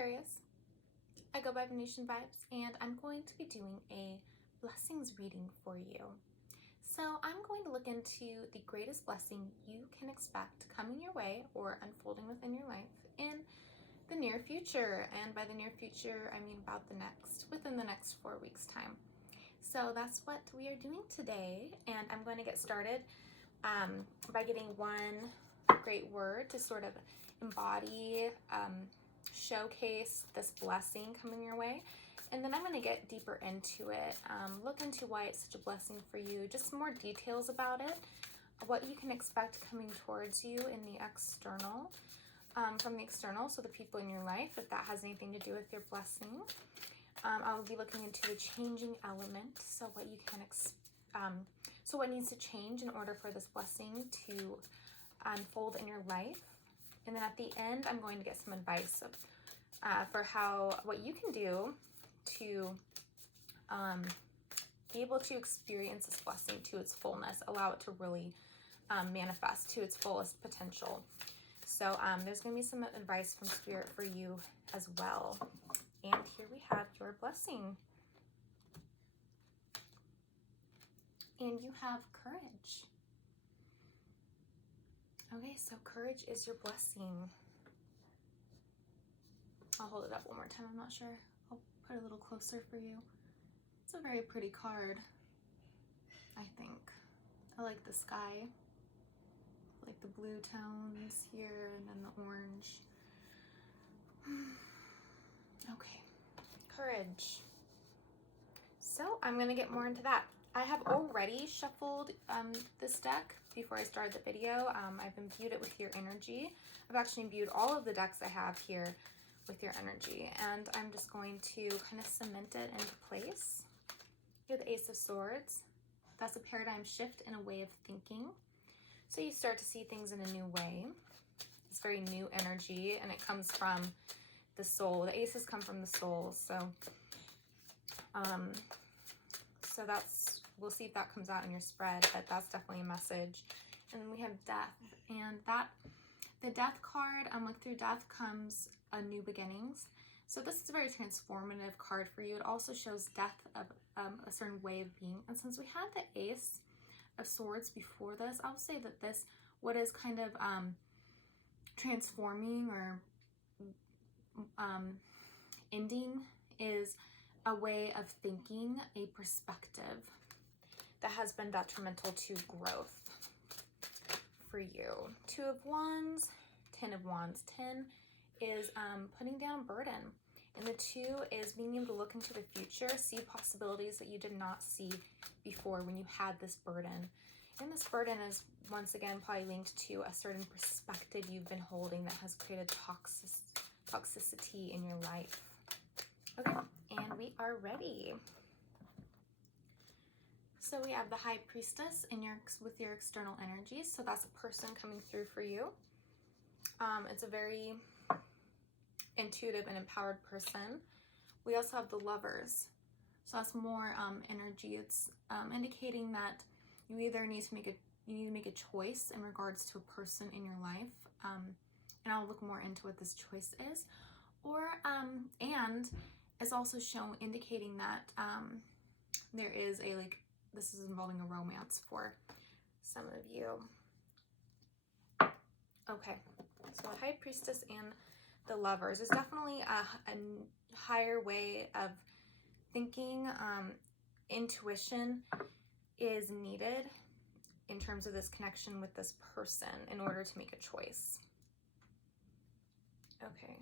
Aquarius. I go by Venetian Vibes, and I'm going to be doing a blessings reading for you. So I'm going to look into the greatest blessing you can expect coming your way or unfolding within your life in the near future. And by the near future, I mean within the next 4 weeks time. So that's what we are doing today. And I'm going to get started by getting one great word to sort of embody, showcase this blessing coming your way. And then I'm going to get deeper into it, look into why it's such a blessing for you, just some more details about it, what you can expect coming towards you in the external, from the external, so the people in your life, if that has anything to do with your blessing. I'll be looking into the changing element, so what you can so what needs to change in order for this blessing to unfold in your life. And then at the end, I'm going to get some advice for what you can do to be able to experience this blessing to its fullness, allow it to really manifest to its fullest potential. So there's going to be some advice from Spirit for you as well. And here we have your blessing. And you have courage. Okay, so courage is your blessing. I'll hold it up one more time. I'm not sure. I'll put it a little closer for you. It's a very pretty card, I think. I like the sky. I like the blue tones here and then the orange. Okay, courage. So I'm gonna get more into that. I have already shuffled this deck before I started the video. I've imbued it with your energy. I've actually imbued all of the decks I have here with your energy, and I'm just going to kind of cement it into place. You're the Ace of Swords. That's a paradigm shift in a way of thinking. So you start to see things in a new way. It's very new energy, and it comes from the soul. The aces come from the soul, so we'll see if that comes out in your spread, but that's definitely a message. And then we have death, and the death card, like through death comes a new beginnings. So this is a very transformative card for you. It also shows death of a certain way of being. And since we had the Ace of Swords before this, I'll say that what is kind of transforming or ending is a way of thinking, a perspective that has been detrimental to growth for you. 2 of Wands, 10 of Wands. 10 is putting down burden, and the 2 is being able to look into the future, see possibilities that you did not see before when you had this burden. And this burden is once again probably linked to a certain perspective you've been holding that has created toxicity in your life. Okay, and we are ready. So we have the High Priestess with your external energies. So that's a person coming through for you. It's a very intuitive and empowered person. We also have the Lovers. So that's more energy. It's indicating that you either need to make a choice in regards to a person in your life. And I'll look more into what this choice is. Or and it's also indicating that there is this is involving a romance for some of you. Okay, so the High Priestess and the Lovers is definitely a higher way of thinking. Intuition is needed in terms of this connection with this person in order to make a choice. Okay,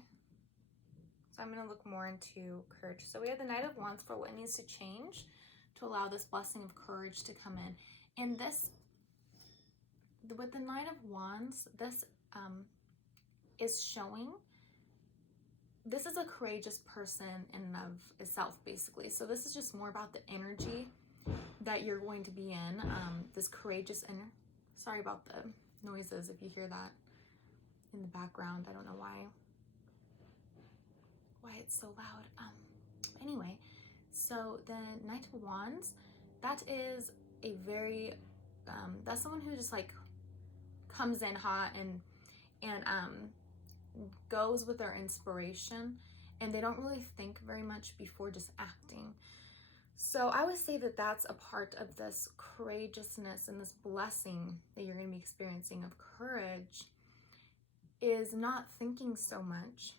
so I'm going to look more into courage. So we have the Knight of Wands for what needs to change to allow this blessing of courage to come in. And with the Knight of Wands, this is showing this is a courageous person in and of itself, basically. So this is just more about the energy that you're going to be in. This courageous sorry about the noises if you hear that in the background. I don't know why it's so loud. Anyway, so the Knight of Wands, that is a very that's someone who just comes in hot and goes with their inspiration and they don't really think very much before just acting. So I would say that that's a part of this courageousness and this blessing that you're going to be experiencing of courage, is not thinking so much.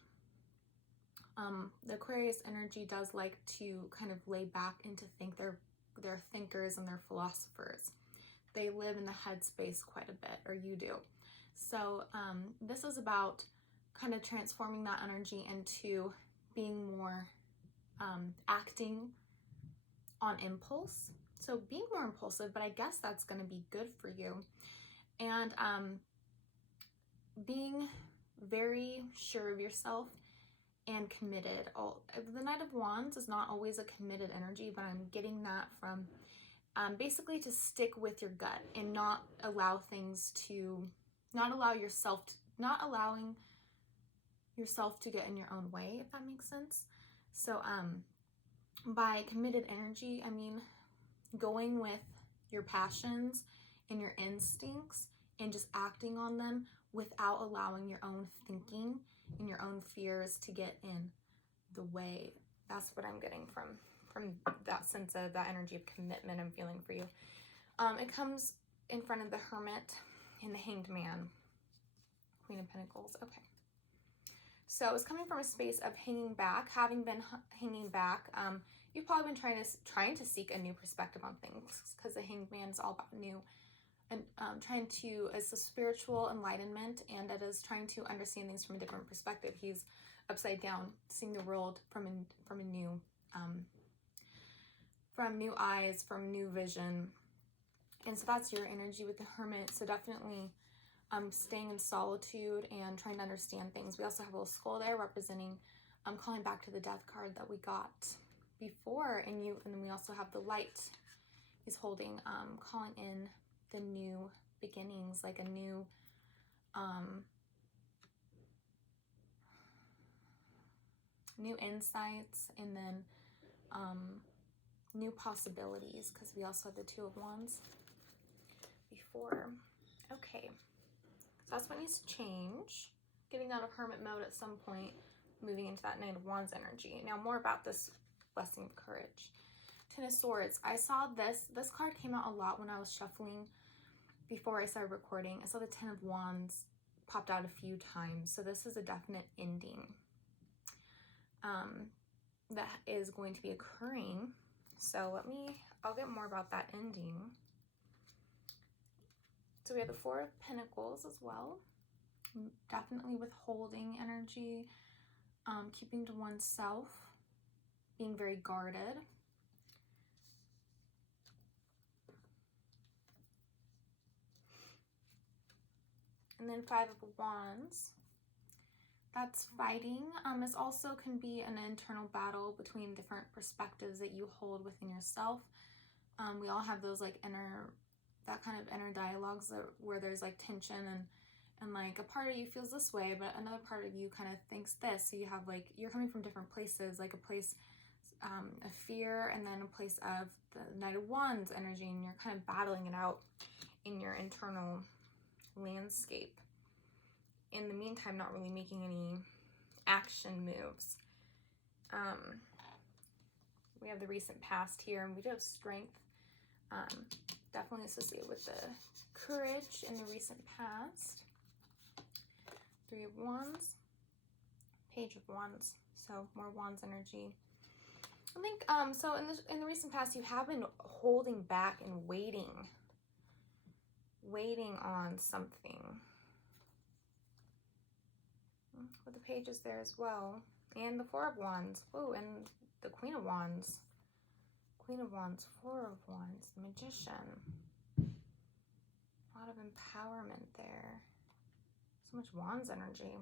The Aquarius energy does like to kind of lay back and to think. They're thinkers and they're philosophers. They live in the headspace quite a bit, or you do. So this is about kind of transforming that energy into being more acting on impulse. So being more impulsive, but I guess that's going to be good for you. And being very sure of yourself and committed. The Knight of Wands is not always a committed energy, but I'm getting that from basically to stick with your gut and not allow things to, not allowing yourself to get in your own way, if that makes sense. So by committed energy, I mean going with your passions and your instincts and just acting on them without allowing your own thinking and your own fears to get in the way. That's what I'm getting from that sense of that energy of commitment I'm feeling for you. It comes in front of the Hermit and the Hanged Man, Queen of Pentacles. Okay. So it's coming from a space of hanging back, having been hanging back. You've probably been trying to seek a new perspective on things, because the Hanged Man is all about new and it's a spiritual enlightenment, and it is trying to understand things from a different perspective. He's upside down, seeing the world from new eyes, from new vision. And so that's your energy with the Hermit. So definitely staying in solitude and trying to understand things. We also have a little skull there representing calling back to the Death card that we got before, and then we also have the Light is holding, calling in the new beginnings, like a new new insights, and then new possibilities, because we also have the Two of Wands before. Okay, so that's what needs to change. Getting out of Hermit mode at some point, moving into that Knight of Wands energy. Now more about this blessing of courage. Ten of Swords. I saw this card came out a lot when I was shuffling before I started recording. I saw the Ten of Wands popped out a few times. So this is a definite ending that is going to be occurring. So I'll get more about that ending. So we have the Four of Pentacles as well. Definitely withholding energy, keeping to oneself, being very guarded. And then Five of Wands. That's fighting. This also can be an internal battle between different perspectives that you hold within yourself. We all have those like that kind of inner dialogues where there's like tension and like a part of you feels this way, but another part of you kind of thinks this. So you have like, you're coming from different places, like a place of fear, and then a place of the Knight of Wands energy, and you're kind of battling it out in your internal landscape. In the meantime, not really making any action moves. We have the recent past here, and we do have strength, definitely associated with the courage in the recent past. Three of Wands, Page of Wands, so more Wands energy. I think so in the recent past you have been holding back and waiting on something. With the Pages there as well, and the Four of Wands. Oh, and the Queen of Wands. Queen of Wands, Four of Wands, the Magician. A lot of empowerment there. So much Wands energy.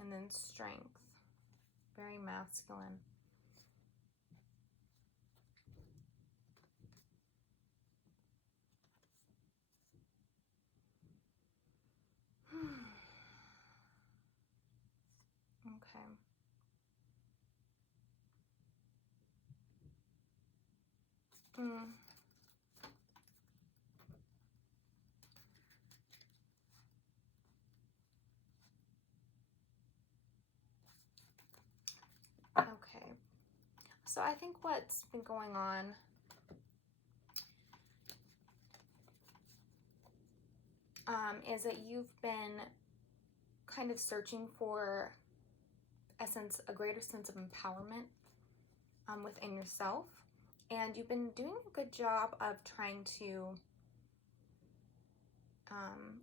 And then strength. Very masculine. Okay. so I think what's been going on is that you've been kind of searching for a greater sense of empowerment within yourself, and you've been doing a good job of trying to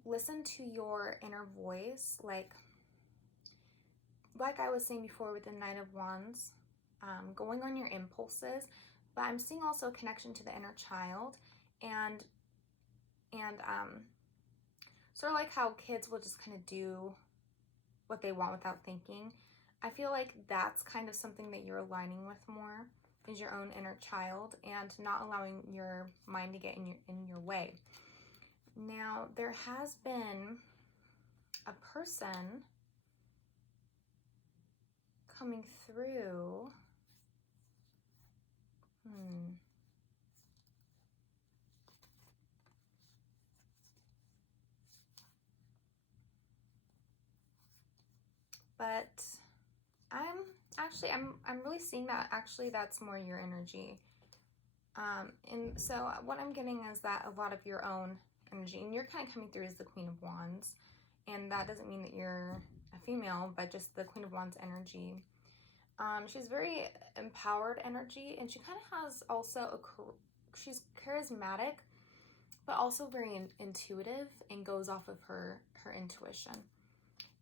listen to your inner voice, like I was saying before with the Knight of Wands, going on your impulses, but I'm seeing also a connection to the inner child, and sort of like how kids will just kind of do what they want without thinking. I feel like that's kind of something that you're aligning with more, is your own inner child, and not allowing your mind to get in your way. Now, there has been a person coming through. But I'm really seeing that actually that's more your energy. And so what I'm getting is that a lot of your own energy, and you're kind of coming through as the Queen of Wands, and that doesn't mean that you're a female, but just the Queen of Wands energy. She's very empowered energy, and she kind of has also she's charismatic, but also very intuitive, and goes off of her intuition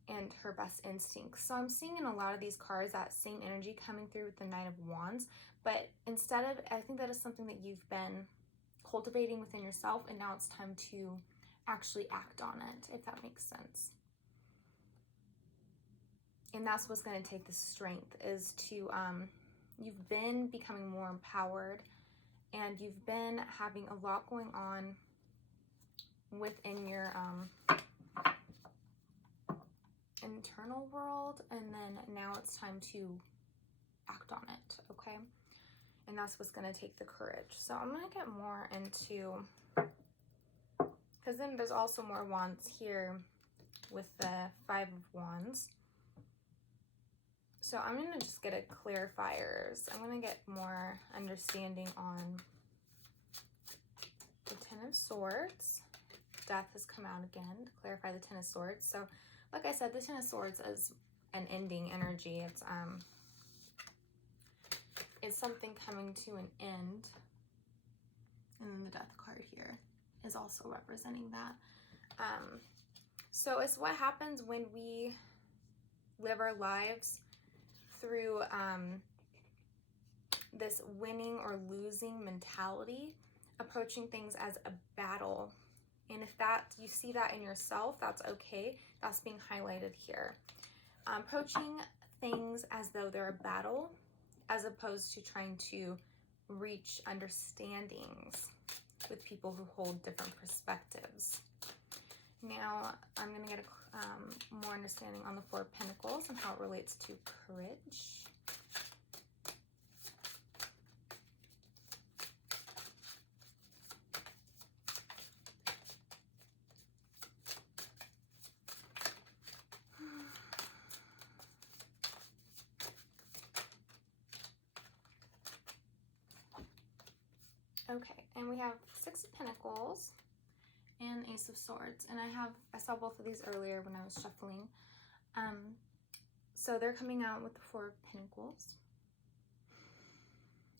and her best instincts. So I'm seeing in a lot of these cards that same energy coming through with the Knight of Wands, but instead of, I think that is something that you've been cultivating within yourself, and now it's time to actually act on it, if that makes sense. And that's what's going to take the strength, is to, you've been becoming more empowered, and you've been having a lot going on within your internal world, and then now it's time to act on it, okay? And that's what's going to take the courage. So I'm going to get more into, because then there's also more wands here with the Five of Wands. So I'm going to just get a clarifiers. I'm going to get more understanding on the Ten of Swords. Death has come out again to clarify the Ten of Swords. So like I said, the Ten of Swords is an ending energy. It's something coming to an end. And then the Death card here is also representing that. So it's what happens when we live our lives through this winning or losing mentality, approaching things as a battle. And if you see that in yourself, that's okay. That's being highlighted here. Approaching things as though they're a battle, as opposed to trying to reach understandings with people who hold different perspectives. Now, I'm going to get more understanding on the Four of Pentacles and how it relates to courage. Okay, and we have Six of Pentacles and Ace of Swords, and I saw both of these earlier when I was shuffling. So they're coming out with the Four of Pentacles.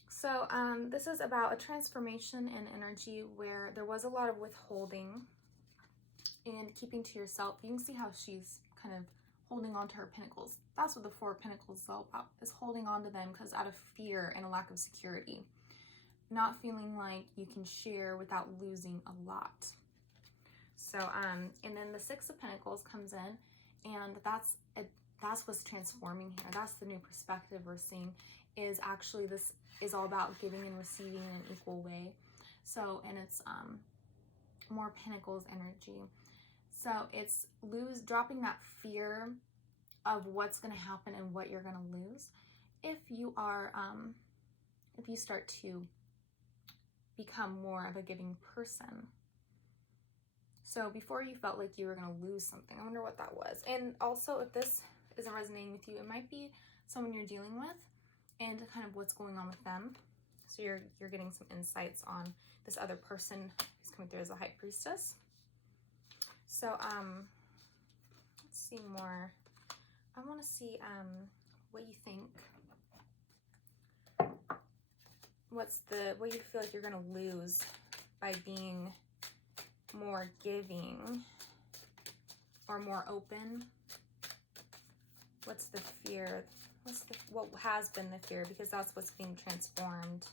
So this is about a transformation in energy where there was a lot of withholding and keeping to yourself. You can see how she's kind of holding on to her pentacles. That's what the Four of Pentacles is all about, is holding on to them because out of fear and a lack of security. Not feeling like you can share without losing a lot. So, and then the Six of Pentacles comes in, and that's what's transforming here. That's the new perspective we're seeing, is actually this is all about giving and receiving in an equal way. So, and it's more Pentacles energy. So it's dropping that fear of what's going to happen and what you're going to lose if you are, if you start to become more of a giving person. So before you felt like you were going to lose something. I wonder what that was. And also, if this isn't resonating with you, it might be someone you're dealing with, and kind of what's going on with them. So you're getting some insights on this other person who's coming through as a high priestess. So let's see more. I want to see what you think. What do you feel like you're gonna lose by being more giving or more open? What's the fear? What has been the fear? Because that's what's being transformed.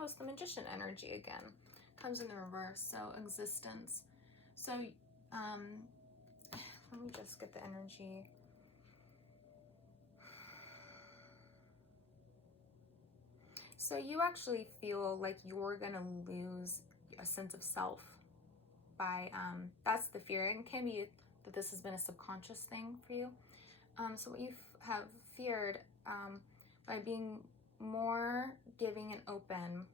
Oh, it's the Magician energy again. Comes in the reverse. So existence. So let me just get the energy. So you actually feel like you're gonna lose a sense of self by, that's the fear. And it can be that this has been a subconscious thing for you. So what you have feared by being more giving and open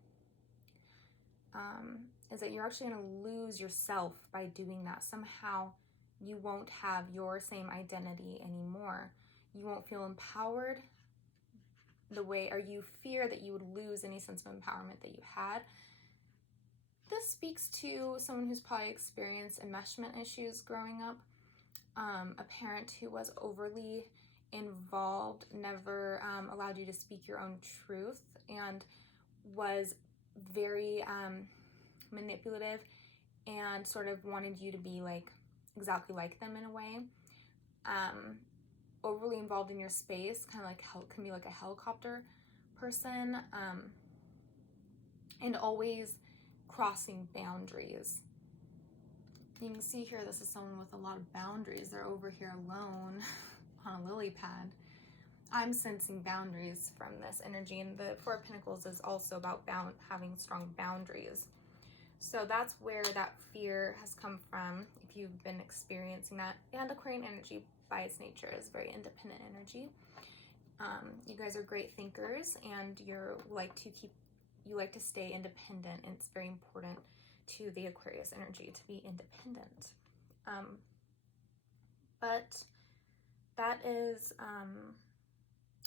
is that you're actually gonna lose yourself by doing that. Somehow you won't have your same identity anymore. You won't feel empowered the way, or you fear that you would lose any sense of empowerment that you had. This speaks to someone who's probably experienced enmeshment issues growing up, a parent who was overly involved, never allowed you to speak your own truth, and was very manipulative and sort of wanted you to be like exactly like them in a way. Overly involved in your space, kind of like can be like a helicopter person, and always crossing boundaries. You can see here, this is someone with a lot of boundaries. They're over here alone on a lily pad. I'm sensing boundaries from this energy, and the Four of Pentacles is also about having strong boundaries. So that's where that fear has come from, if you've been experiencing that. And Aquarian energy by its nature is very independent energy. You guys are great thinkers, and you like to stay independent, and it's very important to the Aquarius energy to be independent. But that is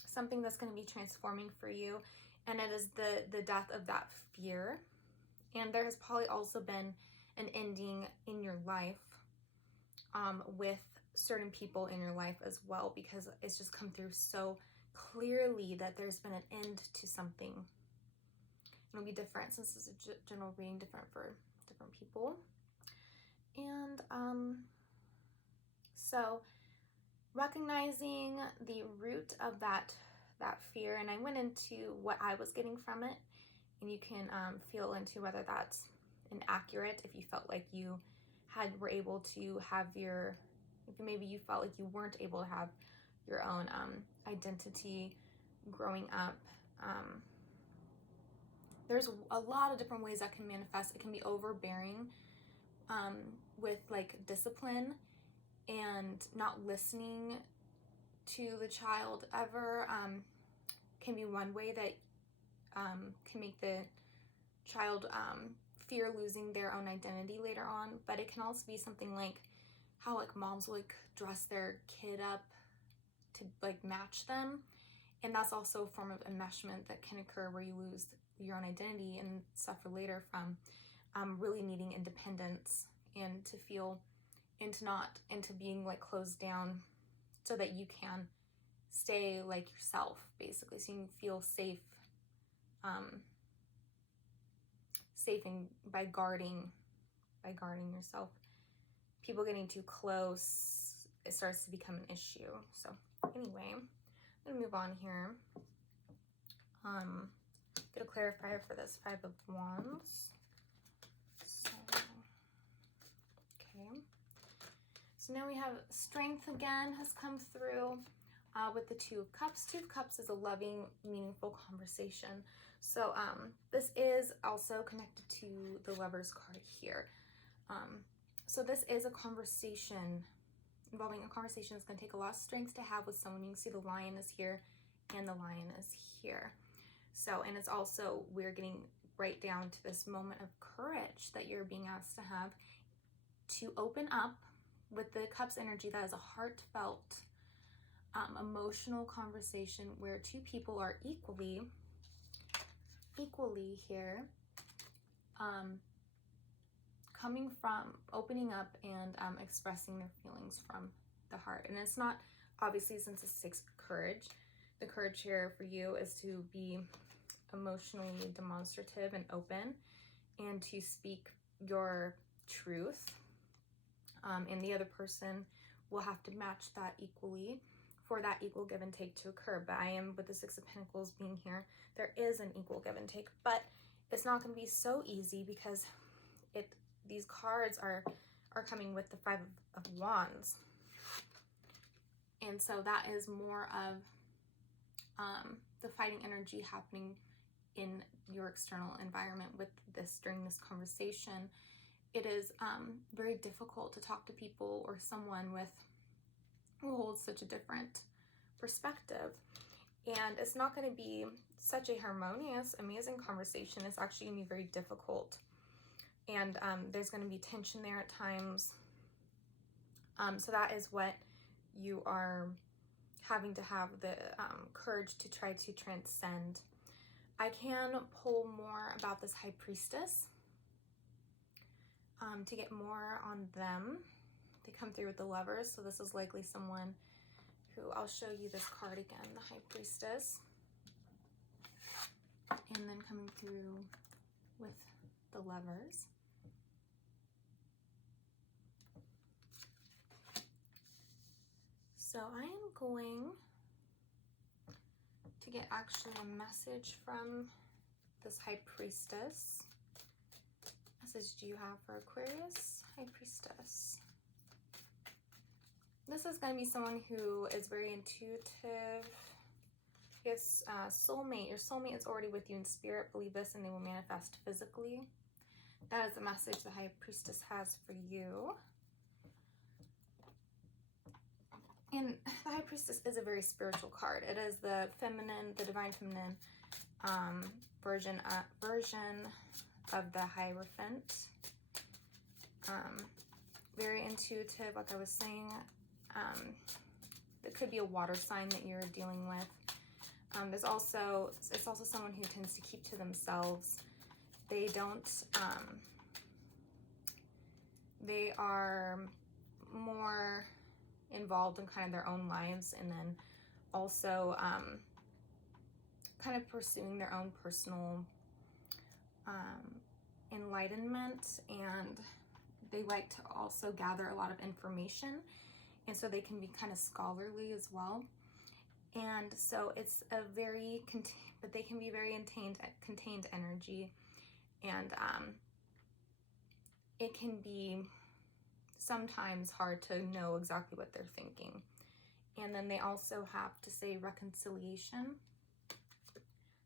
something that's going to be transforming for you, and it is the death of that fear. And there has probably also been an ending in your life with certain people in your life as well, because it's just come through so clearly that there's been an end to something. It'll be different, since this is a general reading, different for different people. And so recognizing the root of that fear, and I went into what I was getting from it, and you can feel into whether that's inaccurate, if you felt like you were able to have if maybe you felt like you weren't able to have your own identity growing up. There's a lot of different ways that can manifest. It can be overbearing with like discipline and not listening to the child ever. Can be one way that can make the child fear losing their own identity later on. But it can also be something like how like moms will like dress their kid up to like match them, and that's also a form of enmeshment that can occur, where you lose your own identity and suffer later from really needing independence, and to feel into being like closed down so that you can stay like yourself, basically, so you can feel safe by guarding yourself. People getting too close, it starts to become an issue. So anyway, I'm gonna move on here. Get a clarifier for this Five of Wands. So, okay. So now we have strength again has come through with the Two of Cups. Two of Cups is a loving, meaningful conversation. So this is also connected to the Lover's card here. So this is a conversation involving a conversation that's going to take a lot of strength to have with someone. You can see the Lion is here and the Lion is here. So, and it's also, we're getting right down to this moment of courage that you're being asked to have to open up with the Cups energy. That is a heartfelt emotional conversation where two people are equally here, coming from opening up and expressing their feelings from the heart. And it's not, obviously, since it's 6 courage, the courage here for you is to be emotionally demonstrative and open and to speak your truth. And the other person will have to match that equally for that equal give and take to occur. But I am, with the 6 of Pentacles being here, there is an equal give and take, but it's not going to be so easy because these cards are coming with the 5 of Wands. And so that is more of the fighting energy happening in your external environment with this during this conversation. It is very difficult to talk to people or someone who holds such a different perspective. And it's not going to be such a harmonious, amazing conversation. It's actually going to be very difficult. And there's going to be tension there at times. So that is what you are having to have the courage to try to transcend. I can pull more about this High Priestess to get more on them. They come through with the Lovers, so this is likely someone who, I'll show you this card again, the High Priestess. And then coming through with the Lovers. So I am going to get actually a message from this High Priestess. What message do you have for Aquarius? High Priestess. This is going to be someone who is very intuitive. Yes, soulmate. Your soulmate is already with you in spirit. Believe this and they will manifest physically. That is the message the High Priestess has for you. And the High Priestess is a very spiritual card. It is the feminine, the divine feminine version of the Hierophant. Very intuitive, like I was saying. It could be a water sign that you're dealing with. It's also someone who tends to keep to themselves. They don't. They are more involved in kind of their own lives, and then also kind of pursuing their own personal enlightenment, and they like to also gather a lot of information, and so they can be kind of scholarly as well. And so it's a very but they can be very contained energy, and it can be sometimes hard to know exactly what they're thinking. And then they also have to say reconciliation.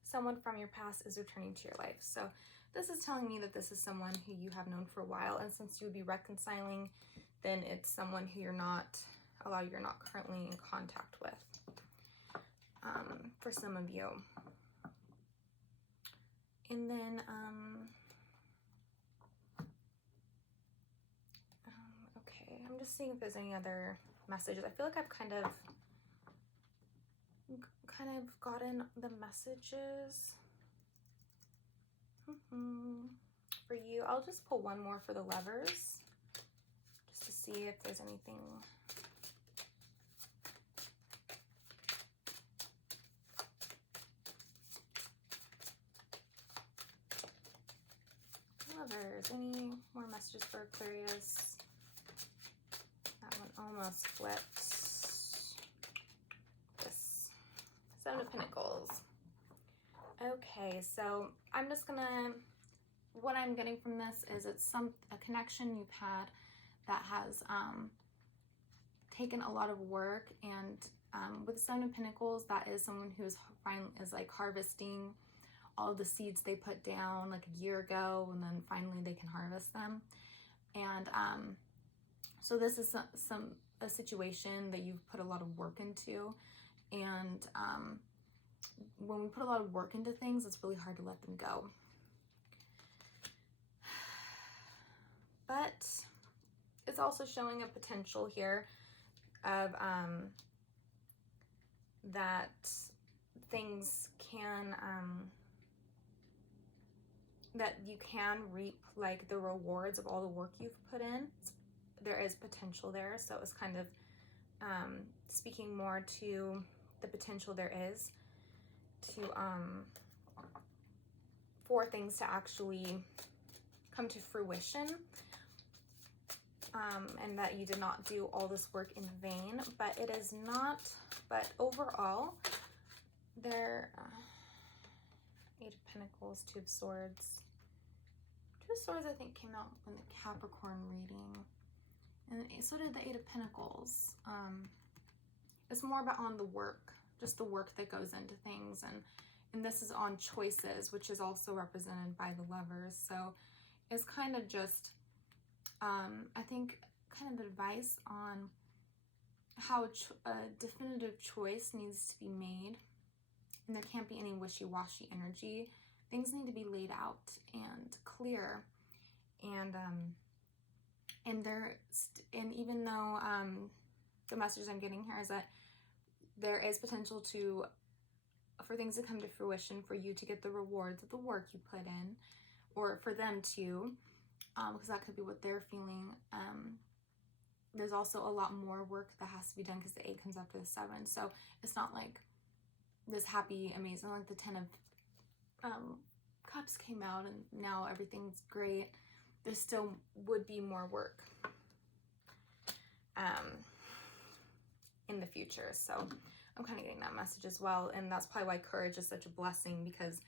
Someone from your past is returning to your life. So this is telling me that this is someone who you have known for a while, and since you would be reconciling, then it's someone who you're not currently in contact with, for some of you. And then okay, I'm just seeing if there's any other messages. I feel like I've kind of gotten the messages for you. I'll just pull one more for the Lovers just to see if there's anything. Lovers, any more messages for Aquarius? That one almost flipped. This 7 of Pentacles. Okay, so I'm just gonna, what I'm getting from this is it's a connection you've had that has taken a lot of work, and with 7 of Pentacles, that is someone who is like harvesting all of the seeds they put down like a year ago, and then finally they can harvest them. And so this is a situation that you've put a lot of work into, and when we put a lot of work into things, it's really hard to let them go. But it's also showing a potential here of that things can, that you can reap like the rewards of all the work you've put in. There is potential there, so it's kind of speaking more to the potential there is to for things to actually come to fruition, and that you did not do all this work in vain. But it is not, but overall there, Eight of Pentacles, Two of Swords. Two of Swords I think came out in the Capricorn reading, and so did the Eight of Pentacles. It's more about on the work, just the work that goes into things, and this is on choices, which is also represented by the Lovers. So it's kind of just, I think, kind of advice on how a definitive choice needs to be made, and there can't be any wishy-washy energy. Things need to be laid out and clear, and even though the message I'm getting here is that there is potential for things to come to fruition, for you to get the rewards of the work you put in, or for them to, because that could be what they're feeling. There's also a lot more work that has to be done because the 8 comes after the 7. So it's not like this happy, amazing, like the 10 of Cups came out and now everything's great. There still would be more work in the future. So I'm kind of getting that message as well. And that's probably why courage is such a blessing, because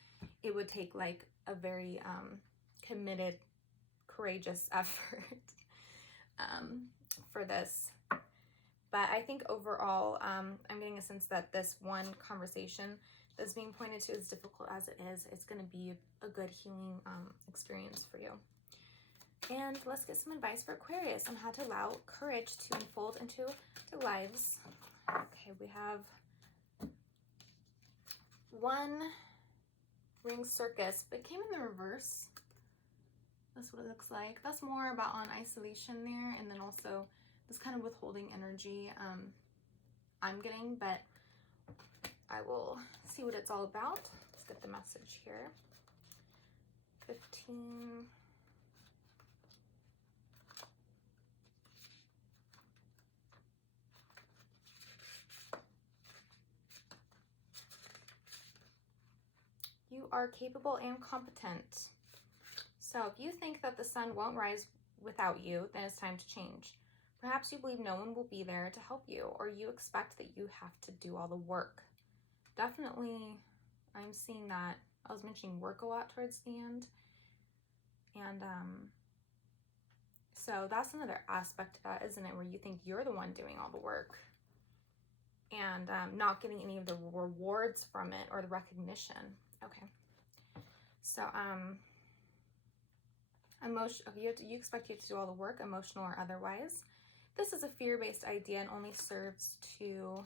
it would take like a very committed, courageous effort for this. But I think overall, I'm getting a sense that this one conversation that's being pointed to, as difficult as it is, it's going to be a good healing experience for you. And let's get some advice for Aquarius on how to allow courage to unfold into their lives. Okay, we have 1 ring circus, but it came in the reverse. That's what it looks like. That's more about on isolation there, and then also this kind of withholding energy I'm getting, but I will see what it's all about. Let's get the message here. 15. You are capable and competent. So if you think that the sun won't rise without you, then it's time to change. Perhaps you believe no one will be there to help you, or you expect that you have to do all the work. Definitely, I'm seeing that. I was mentioning work a lot towards the end. And so that's another aspect of that, isn't it? Where you think you're the one doing all the work and not getting any of the rewards from it or the recognition. Okay. So, you expect you to do all the work, emotional or otherwise. This is a fear-based idea and only serves to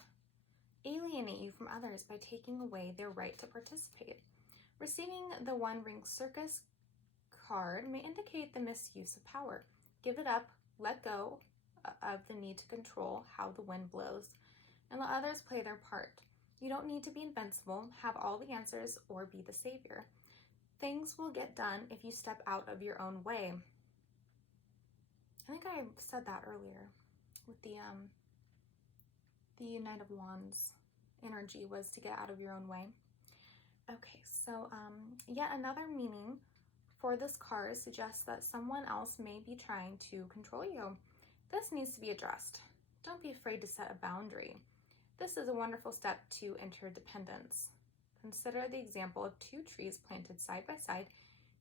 alienate you from others by taking away their right to participate. Receiving the 1 ring circus card may indicate the misuse of power. Give it up, let go of the need to control how the wind blows, and let others play their part. You don't need to be invincible, have all the answers, or be the savior. Things will get done if you step out of your own way. I think I said that earlier with the Knight of Wands energy was to get out of your own way. Okay, so yet another meaning for this card suggests that someone else may be trying to control you. This needs to be addressed. Don't be afraid to set a boundary. This is a wonderful step to interdependence. Consider the example of 2 trees planted side by side,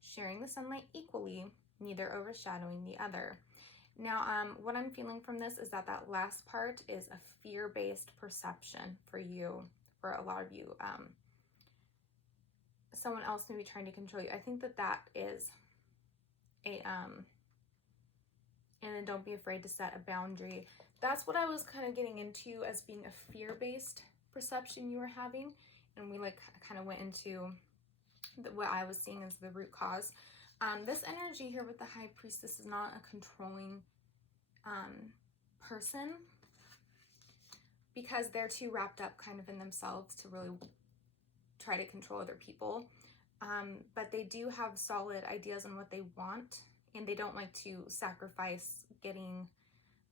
sharing the sunlight equally, neither overshadowing the other. Now, what I'm feeling from this is that that last part is a fear-based perception for you, for a lot of you. Someone else may be trying to control you. I think that that is a, and then don't be afraid to set a boundary. That's what I was kind of getting into as being a fear-based perception you were having. And we like kind of went into what I was seeing as the root cause. This energy here with the High Priestess is not a controlling person, because they're too wrapped up kind of in themselves to really try to control other people. But they do have solid ideas on what they want, and they don't like to sacrifice getting,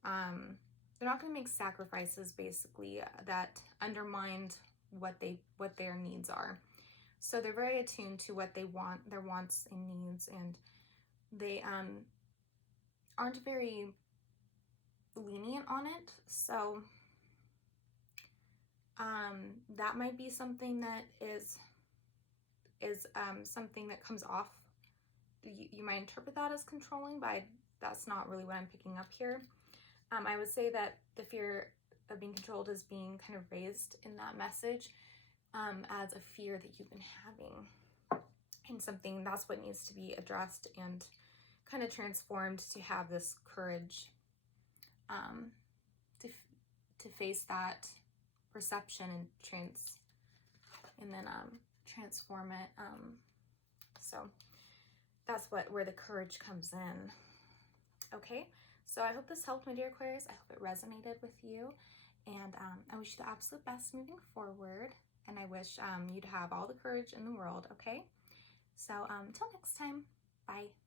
they're not going to make sacrifices basically that undermine what their needs are. So they're very attuned to what they want, their wants and needs, and they aren't very lenient on it. So that might be something that is something that comes off. You might interpret that as controlling, but that's not really what I'm picking up here. I would say that the fear of being controlled is being kind of raised in that message as a fear that you've been having, and something that's what needs to be addressed and kind of transformed to have this courage to face that perception and then transform it. So that's where the courage comes in. Okay, so I hope this helped, my dear Aquarius. I hope it resonated with you, and I wish you the absolute best moving forward, and I wish you to have all the courage in the world. Okay, so until next time, bye.